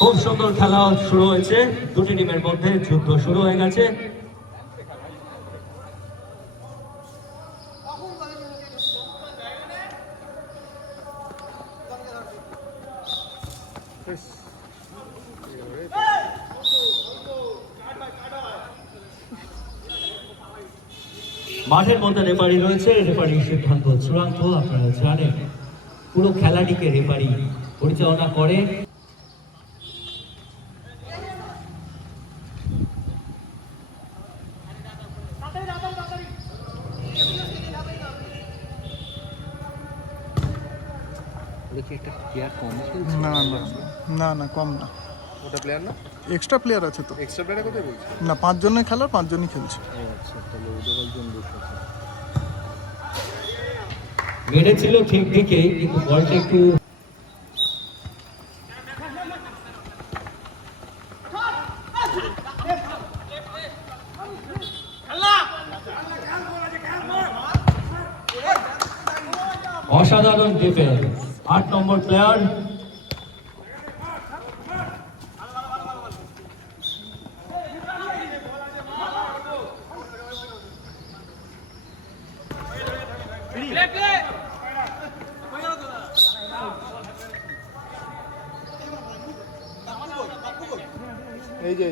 খুব সুন্দর খেলা শুরু হয়েছে, দুটি টিমের মধ্যে যুদ্ধ শুরু হয়ে গেছে। মাঠের মধ্যে রেফারি রয়েছে, রেফারির সিদ্ধান্ত চূড়ান্ত। আপনারা জানেন পুরো খেলাটিকে রেফারি পরিচালনা করে। না না কম না, ওটা প্লেয়ার না, এক্সট্রা প্লেয়ার আছে তো। এক্সট্রা প্লেয়ার কোথায় বলছি না, 5 জনের খেলা, 5 জনই খেলছে। আচ্ছা, তাহলে ওদের একজন বসে আছে। মেরেছিল ঠিক দিকে, কিন্তু বলটা একটু অসাধারণ ডিফেন্স। 8 নম্বর প্লেয়ার এই যে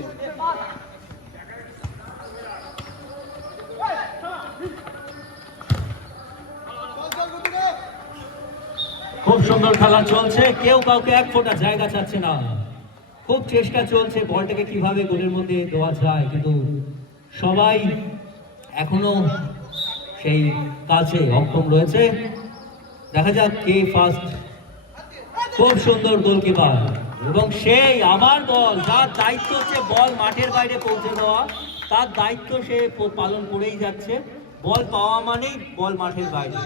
খুব সুন্দর খেলা চলছে, কেউ কাউকে এক ফোঁটা জায়গা চাচ্ছে না। খুব চেষ্টা চলছে বলটাকে কিভাবে গোলের মধ্যে দেওয়া যায়, কিন্তু সবাই এখনো সেই কাছে অক্ষম রয়েছে। দেখা যাক কে ফার্স্ট। খুব সুন্দর গোলকিপার, এবং সেই আমার বল, যার দায়িত্ব হচ্ছে বল মাঠের বাইরে পৌঁছে দেওয়া, তার দায়িত্ব সে পালন করেই যাচ্ছে। বল পাওয়া মানেই বল মাঠের বাইরে।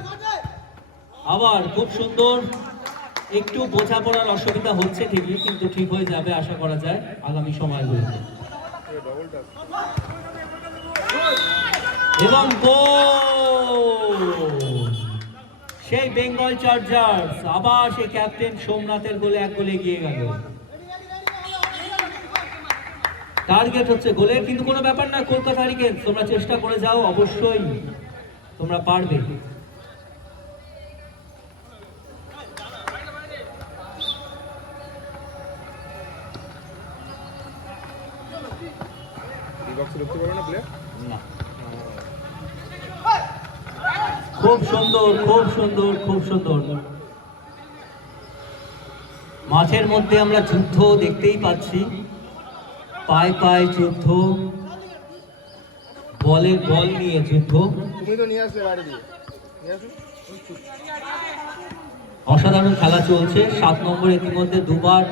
আবার খুব সুন্দর, একটু বোঝাপড়ার অসুবিধা হচ্ছে ঠিকই, কিন্তু ঠিক হয়ে যাবে আশা করা যায় আগামী সময়গুলোতে। এবং গোল! সেই বেঙ্গল চার্জার্স আবার সেই ক্যাপ্টেন সোমনাথের গোলে 1 গোলে এগিয়ে গেল। টার্গেট হচ্ছে গোলের, কিন্তু কোনো ব্যাপার না। কলকাতা হারিকেন্স, তোমরা চেষ্টা করে যাও, অবশ্যই তোমরা পারবে। খুব সুন্দর, খুব সুন্দর, খুব সুন্দর। মাঠের মধ্যে আমরা যুদ্ধ দেখতেই পাচ্ছি, পায়ে পায়ে যুদ্ধ, বলের বল নিয়ে যুদ্ধ। অসাধারণ খেলা চলছে। 7 নম্বর ইতিমধ্যে 2বার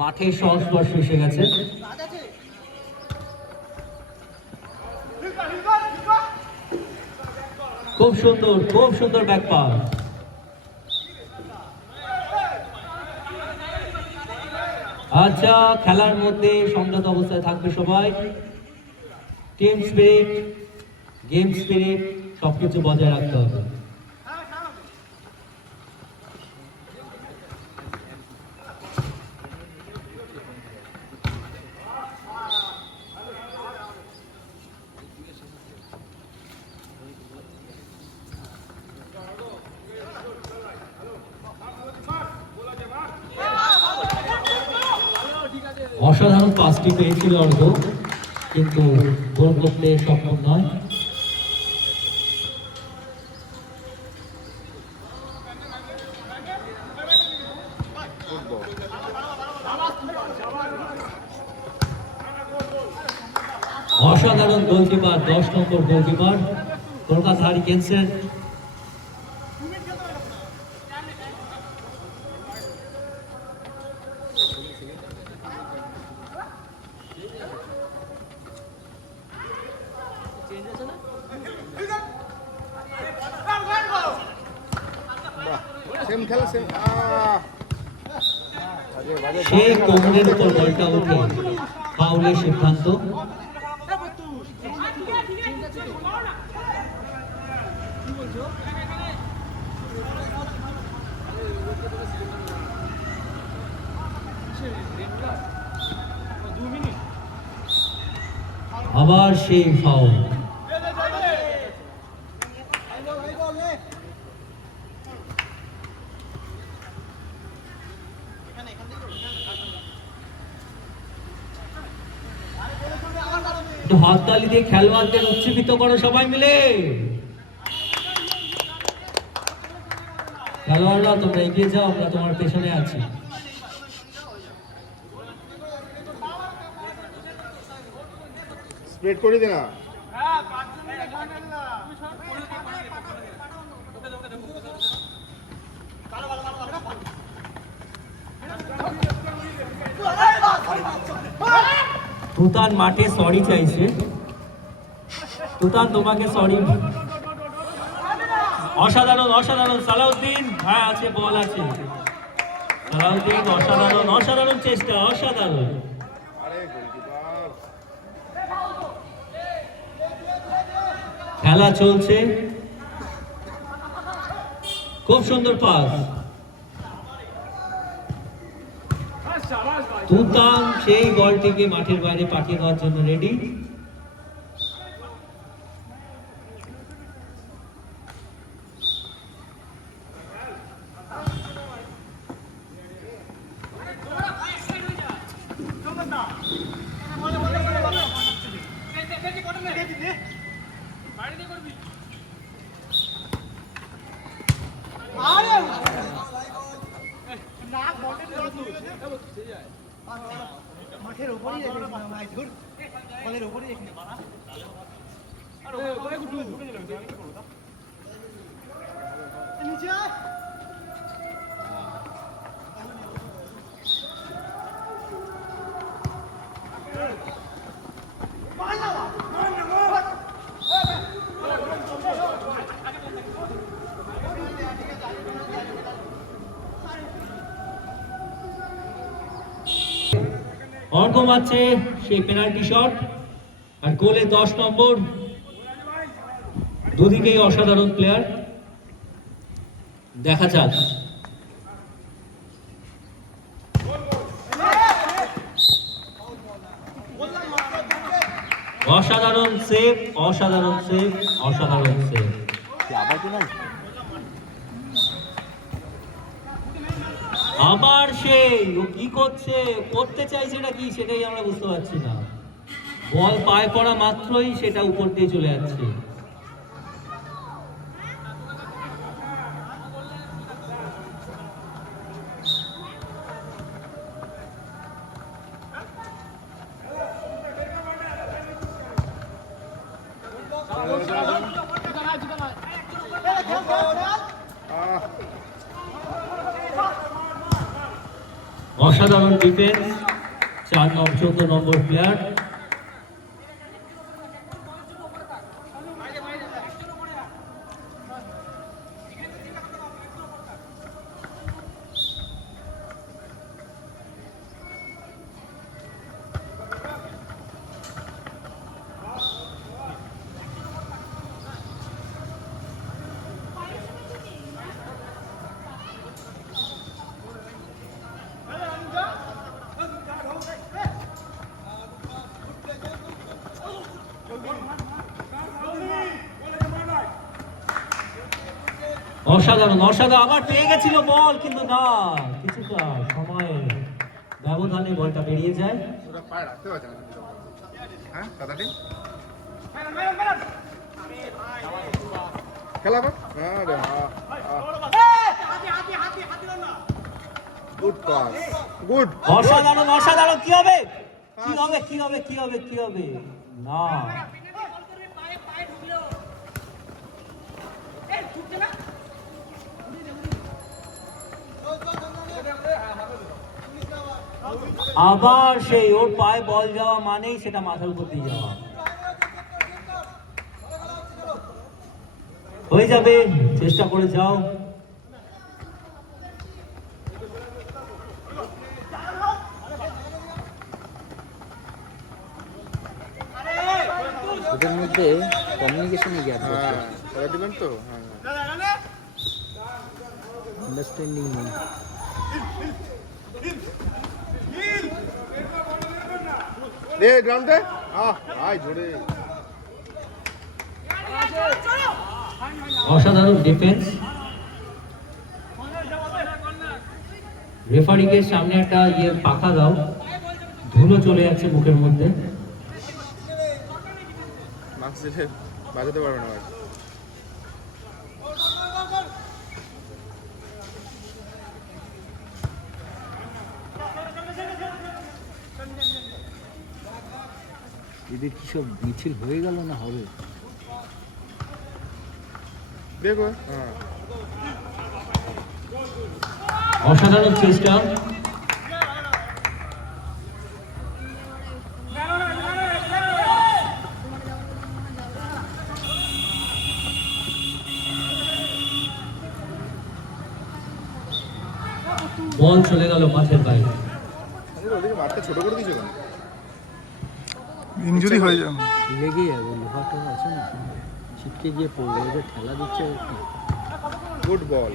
মাঠের সংস্পর্শে এসে গেছে। খুব সুন্দর, খুব সুন্দর ব্যাক পাস। আচ্ছা, খেলার মধ্যে সংযত অবস্থায় থাকবে সবাই। টিম স্পিরিট, গেম স্পিরিট সবকিছু বজায় রাখতে হবে। অসাধারণ পাসটি পেয়েছিল অর্ঘ, কিন্তু গোল করতে সক্ষম নয়। অসাধারণ গোলকিপার, 10 নম্বর গোলকিপার কলকাতা হারিকেন্সের। সে কোমরের উপর বলটা উঠে ফাউলের সিদ্ধান্ত। আবার সেই ফাউল। একটু হাততালি দিয়ে খেলোয়াড়দের উজ্জীবিত করো সবাই মিলে। খেলোয়াড়রা তোমরা এগিয়ে যাও, আমরা তোমার পেছনে আছি। স্প্রেড করে দে না। তুতান মাঠে সরি চাইছে। তুতান তোমাকে সরি। অসাধারণ অসাধারণ সালাউদ্দিন, হ্যাঁ আছে, বল আছে। সালাউদ্দিন অসাধারণ অসাধারণ চেষ্টা, অসাধারণ। আরে গোলকিপার। খেলা চলছে, খুব সুন্দর পাস। তুতান সেই বলটিকে মাঠের বাইরে পাঠিয়ে দেওয়ার জন্য রেডি। মাঠের উপরই রেখেছিলাম, মাছ ধর বলের উপরই রেখেছিলাম। নিচে আয়। অর্ঘ মারছে সেই পেনাল্টি শট, আর গোলে 10 নম্বর। দুদিকেই অসাধারণ প্লেয়ার, দেখা যাক। অসাধারণ সেভ, অসাধারণ সেভ, অসাধারণ সেভ। আবার সেই ও কি করছে, করতে চাইছে নাকি সেটাই আমরা বুঝতে পারছি না। বল পায়ে পড়া মাত্রই সেটা উপর দিয়ে চলে যাচ্ছে। অসাধারণ ডিফেন্স, 14 নম্বর প্লেয়ার। অসাধারণ অসাধারণ, আবার পেয়ে গেছিল বল, কিন্তু না, কিছুটা সময়ের ব্যবধানে বলটা বেরিয়ে যায়। ওরা পায়ে রাখতে পারছে না। হ্যাঁ কথাটি খেলা কর। আরে গুড পাস, গুড। অসাধারণ অসাধারণ, কি হবে কি হবে কি হবে কি হবে কি হবে, না আবার সেই ওর পায়ে বল যাওয়া মানেই সেটা মাথার উপর দিয়ে যাওয়া হয়ে যাবে। চেষ্টা করে যাও। ওদের মধ্যে কমিউনিকেশন গ্যাপ হ্যাঁ ওরা দিবেন তো। হ্যাঁ আন্ডারস্ট্যান্ডিং নেই। দে গ্রাউন্ডে। ভাই জোরে অসাধারণ ডিফেন্স। রেফারিকে সামনে একটা পাখা দাও, ধুলো চলে যাচ্ছে মুখের মধ্যে। মাস্ক দিলে বাজাতে পারবে না ভাই। এদের কি সব মিছিল হয়ে গেল না হবে? দেখো হ্যাঁ অসাধারণ চেষ্টা। বল চলে গেল মাঠের বাইরে। ওদিকে মাঠটা ছোট করে দিয়েছে কেন? ইনজুরি হয়ে যাবে। লেগে যাবে, লোহাটা আছে না, ছিটকে গিয়ে পড়বে, ওদের ঠেলা দিচ্ছে ওকে। Good ball.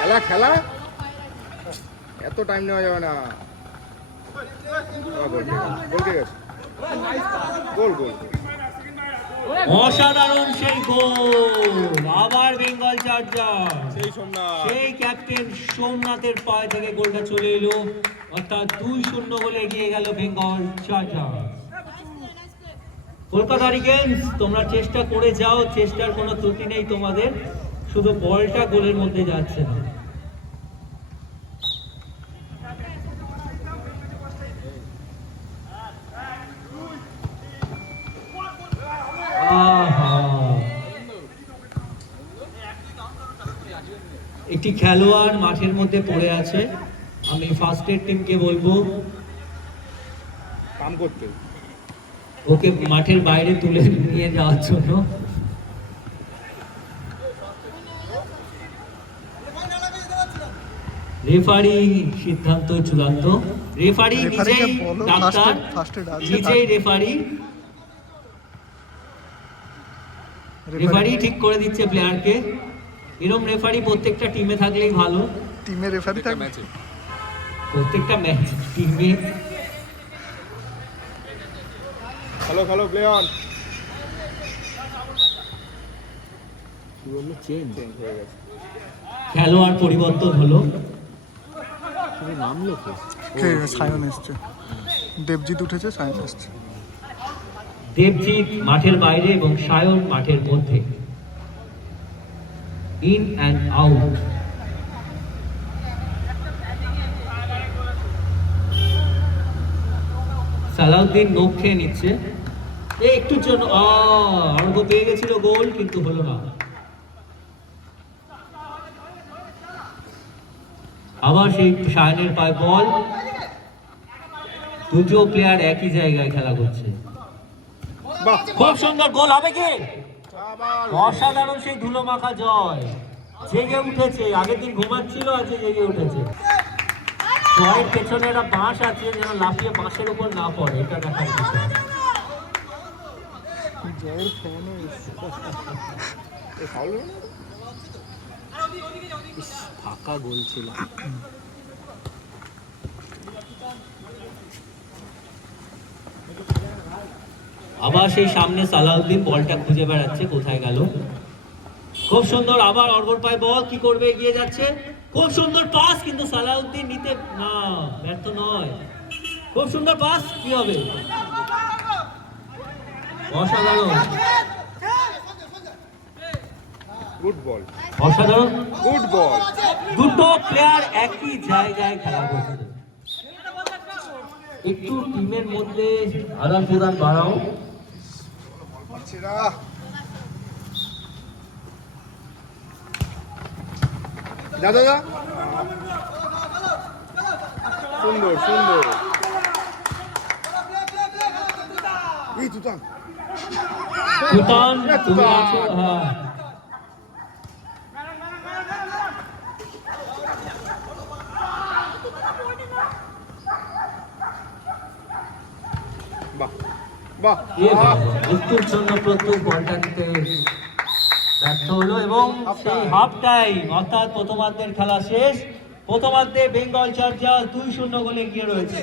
খেলা খেলা এত টাইম নেওয়া যাবে না। গোল কে গেছে? গোল গোল অসাধারণ সেই গোল, আবার বেঙ্গল চার্জার। সেই সোমনাথ। সেই ক্যাপ্টেন সোমনাথের পায়ে থেকে গোলটা চলে এলো, অর্থাৎ 2-0 গোলে এগিয়ে গেল বেঙ্গল চার্জার। কলকাতা হারিকেনস, তোমরা চেষ্টা করে যাও, চেষ্টার কোনো ত্রুটি নেই তোমাদের, শুধু বলটা গোলের মধ্যে যাচ্ছে না। আহা, একটি খেলোয়াড় মাঠের মধ্যে পড়ে আছে, আমি ফার্স্ট এড টিমকে বলবো কাম করতে। ওকে মাঠের বাইরে তুলে নিয়ে যাওয়ার জন্য। রেফারি সিদ্ধান্ত চূড়ান্ত। রেফারি রেফারিকে নিজেই বলো, ডাক্তার, ফার্স্ট এড আছে, নিজেই রেফারি। রেফারি ঠিক করে দিচ্ছে প্লেয়ারকে। এরকম রেফারি প্রত্যেকটা টিমে থাকলেই ভালো। টিমে রেফারি থাকবে। প্রত্যেকটা ম্যাচ টিমে। Hello hello play on. কি বললো, চেঞ্জ চেঞ্জ হয়ে গেছে। খেলোয়াড় পরিবর্তন হলো। শুধু নামলো কে? কে? সায়ন এসছে, দেবজিৎ উঠেছে, সায়ন এসছে। দেবজিৎ মাঠের বাইরে এবং সায়ন মাঠের মধ্যে। In and out. সালাউদ্দিন নোখ খেয়ে নিচ্ছে একটুর জন্য। অর্ঘ পেয়ে গেছিল গোল, কিন্তু হলো না। আবার সেই সায়নের পায়ে বল। দুটো প্লেয়ার একই জায়গায় খেলা করছে। বাহ খুব সুন্দর গোল হবে কি? আবার অসাধারণ সেই ধুলো মাখা জয়। জেগে উঠেছে, আগের দিন ঘুমাচ্ছিল, আজকে জেগে উঠেছে। জয়ের পেছনে একটা বাঁশ আছে, যেন লাফিয়ে বাঁশের উপর না পড়ে, এটা দেখার বিষয়। জয়ের ফোনও এসছে। এ ফাউল হলো না? ইস, ফাঁকা গোল ছিল। আবার সেই সামনে সালাউদ্দিন বলটা খুঁজে বেড়াচ্ছে, কোথায় গেল। খুব সুন্দর, আবার অর্ঘর পায় বল, কি করবে, এগিয়ে যাচ্ছে। খুব সুন্দর পাস, কিন্তু সালাউদ্দিন নিতে না, ব্যর্থ নয়। খুব সুন্দর পাস, কি হবে? অসাধারণ, গুড বল। অসাধারণ। Good ball. দুটো প্লেয়ার একই জায়গায় খেলা করছে। একটু টিমের মধ্যে আদান প্রদান বাড়াও। যা যা যা। সুন্দর সুন্দর। এই তুতান। তুতান, তুমি আছো, হ্যাঁ। বাহ বাহ মৃত্যুর জন্য প্রত্যেক বলটা নিতে ব্যর্থ হলো, এবং সেই হাফ টাইম অর্থাৎ প্রথমার্ধের খেলা শেষ। প্রথমার্ধে বেঙ্গল চার্জার 2-0 গোলে এগিয়ে রয়েছে।